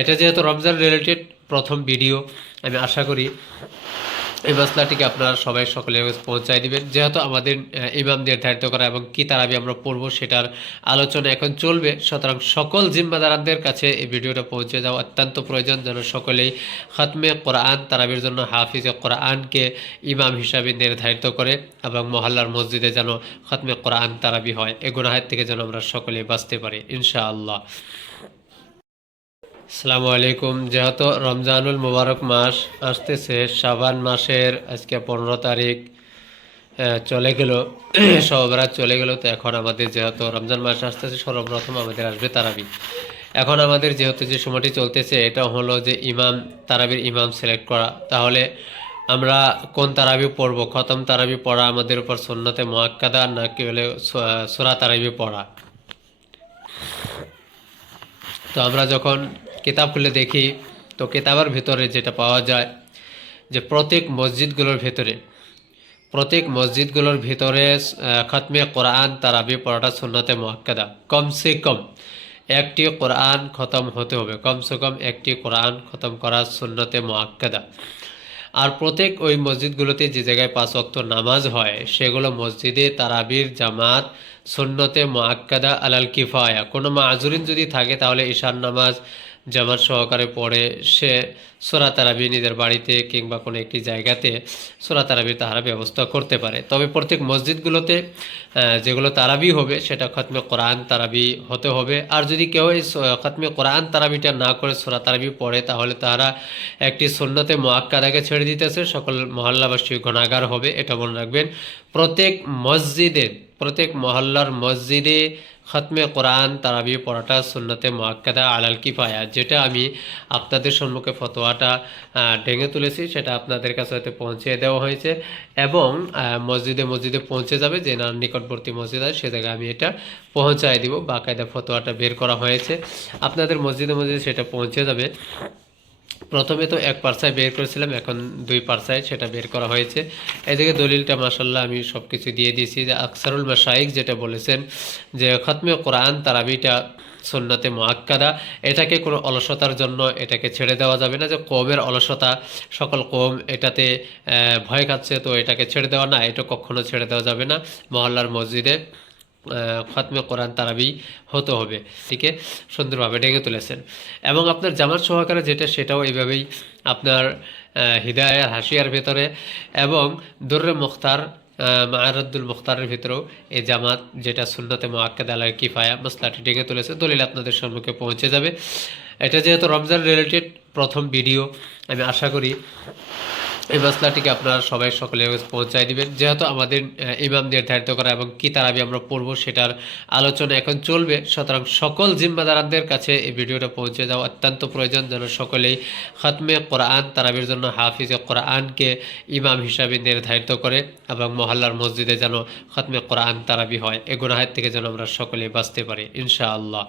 এটা যেহেতু রমজান রিলেটেড প্রথম ভিডিও, আমি আশা করি এই মশলাটিকে আপনারা সবাই সকলে পৌঁছায় দিবেন। যেহেতু আমাদের ইমাম নির্ধারিত করা এবং কি তারাবি আমরা পড়বো সেটার আলোচনা এখন চলবে, সুতরাং সকল জিম্মাদারদের কাছে এই ভিডিওটা পৌঁছে যাওয়া অত্যন্ত প্রয়োজন, যেন সকলেই খতমে কোরআন তারাবির জন্য হাফিজে কোরআনকে ইমাম হিসাবে নির্ধারিত করে এবং মহল্লার মসজিদে যেন খতমে কোরআন তারাবি হয়। এ গুনাহের থেকে যেন আমরা সকলেই বাঁচতে পারি ইনশাআল্লাহ। আসসালামু আলাইকুম। যেহেতু রমজানুল মুবারক মাস আসতেছে, শাবান মাসের আজকে 15 তারিখ চলে গেল, সবরাত চলে গেল। তো এখন আমাদের যেহেতু রমজান মাস আসতেছে, সর্বপ্রথম আমাদের আসবে তারাবি। এখন আমাদের যেহেতু যে সময়টি চলতেছে এটা হলো যে তারাবির ইমাম সিলেক্ট করা। তাহলে আমরা কোন তারাবি পড়ব? খতম তারাবি পড়া আমাদের উপর সুন্নতে মুআক্কাদা, নাকি হলে সূরা তারাবি পড়া? তো আমরা যখন কিতাব খুলে দেখি, তো কিতাবের ভিতরে যেটা পাওয়া যায় যে প্রত্যেক মসজিদগুলোর ভিতরে খতমে কোরআন তারাবি পড়াটা সুন্নতে মুআক্কাদা। কমসে কম একটি কোরআন খতম হতে হবে, কমসে কম একটি কোরআন খতম করা সুন্নতে মুআক্কাদা। আর প্রত্যেক ওই মসজিদগুলোতে যে জায়গায় 5 ওয়াক্ত নামাজ হয় সেগুলো মসজিদে তারাবির জামাত সুন্নতে মুআক্কাদা আলাল কিফায়া। কোনো মাযুরিন যদি থাকে তাহলে ঈশার নামাজ জামাত সহকারে পড়ে সে সূরা তারাবি নিজের বাড়িতে কিংবা কোনো একটি জায়গাতে সূরা তারাবি তাহারা ব্যবস্থা করতে পারে। তবে প্রত্যেক মসজিদগুলোতে যেগুলো তারাবি হবে সেটা খতমে কোরআন তারাবি হতে হবে। আর যদি কেউ এই খতমে কোরআন তারাবিটা না করে সূরা তারাবি পড়ে তাহলে তারা একটি সুন্নতে মুআক্কাদাকে ছেড়ে দিতেছে, সকল মহল্লাবাসী গুনাহগার হবে। এটা মনে রাখবেন। প্রত্যেক মহল্লার মসজিদে খতমে কোরআন তারাবি পড়াটা সুন্নতে মুআক্কাদা আলাল কিফায়া। যেটা আমি আপনাদের সম্মুখে ফতোয়াটা ঢেঙে তুলেছি, সেটা আপনাদের কাছে হয়তো পৌঁছে দেওয়া হয়েছে এবং মসজিদে পৌঁছে যাবে। যে না নিকটবর্তী মসজিদ আছে সে জায়গায় আমি এটা পৌঁছায় দিব। বাকায়দা ফতোয়াটা বের করা হয়েছে, আপনাদের মসজিদে সেটা পৌঁছে যাবে। প্রথমে তো 1 পারসায় বের করেছিলাম, এখন 2 পারসায় সেটা বের করা হয়েছে। এদিকে দলিলটা মাশাআল্লাহ আমি সব কিছু দিয়ে দিয়েছি। যে আকসারুল মাশাইখ যেটা বলেছেন যে খতমে কোরআন তারাবিটা সুন্নতে মুআক্কাদা, এটাকে কোনো অলসতার জন্য এটাকে ছেড়ে দেওয়া যাবে না। যে কওমের অলসতা, সকল কওম এটাতে ভয় খাচ্ছে তো এটাকে ছেড়ে দেওয়া না, এটা কখনো ছেড়ে দেওয়া যাবে না। মহল্লার মসজিদে খতমে কোরআন তারাবি হতে হবে, ঠিক সুন্দরভাবে ডেকে তুলেছেন। এবং আপনার জামাত সহকারে যেটা সেটাও এইভাবেই আপনার হিদায়ার হাসিয়ার ভেতরে এবং দুররে মুখতার মা'রাদুল মুখতারের ভিতরেও এই জামাত যেটা সুন্নতে মুআক্কাদা আলাল কিফায়া মসলাটি ডেকে তুলেছে। দলিল আপনাদের সম্মুখে পৌঁছে যাবে। এটা যেহেতু রমজান রিলেটেড প্রথম ভিডিও, আমি আশা করি এই মশলাটিকে আপনারা সবাই সকলে পৌঁছায় দিবেন। যেহেতু আমাদের ইমাম নির্ধারিত করা এবং কি তারাবি আমরা পড়বো সেটার আলোচনা এখন চলবে, সুতরাং সকল জিম্মাদারদের কাছে এই ভিডিওটা পৌঁছে যাওয়া অত্যন্ত প্রয়োজন, যেন সকলেই খতমে কোরআন তারাবির জন্য হাফিজে কোরআনকে ইমাম হিসাবে নির্ধারিত করে এবং মহল্লার মসজিদে যেন খতমে কোরআন তারাবি হয়। এ গুনাহের থেকে যেন আমরা সকলেই বাঁচতে পারি ইনশাআল্লাহ।